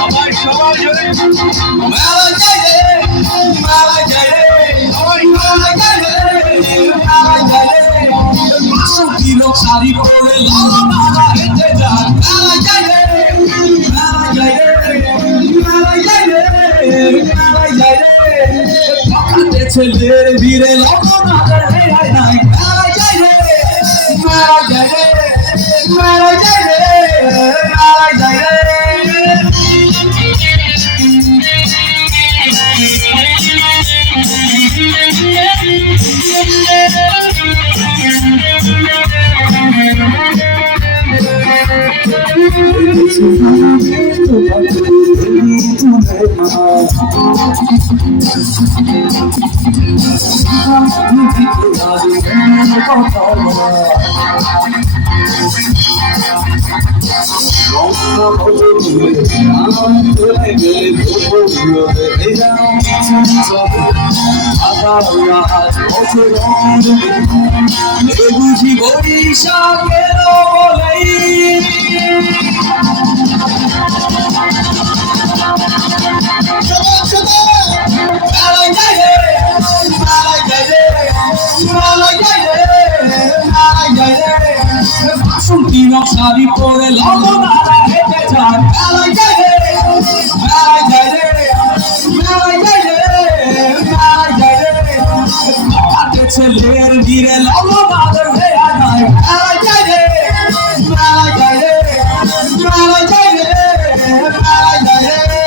সবাই সবাই জোরে মেলা যায় রে মেলা যায় রে সবাই মেলা যায় রে মেলা যায় রে বাসন্তী লোক শাড়ি পরে লালা হেঁটে যায় মেলা যায় রে মেলা যায় রে মেলা যায় রে মেলা যায় রে পকাতে ছেলের ভিড়ে লালা রে হায় নাই মেলা যায় রে মেলা যায় রে মেলা যায় রে মেলা যায় রে বুঝি বরিশালের বলেই বাসন্তী শাড়ি পরে লালা হেঁটে যায় মেলায় যায় রে মেলায় যায় রে মেলায় যায় রে মেলায় যায় রে পকাতে ছেলের ভিড়ে লালা রে হায় মেলায় যায় রে মেলায় যায় রে মেলায় যায় রে মেলায় যায় রে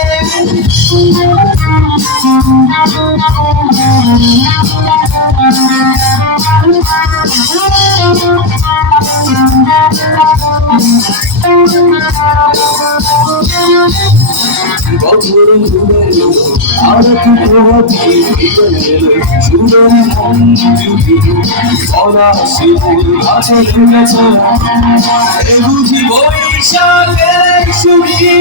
বুঝি বরিশালের সুরি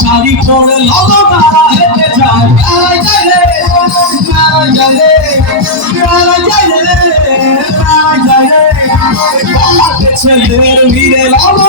শাড়ি পরে লালা হেঁটে যায় মেলায় যায় রে মেলায় যায় রে মেলায় যায় রে মেলায় যায় রে পকাতে ছেলের ভিড়ে লালা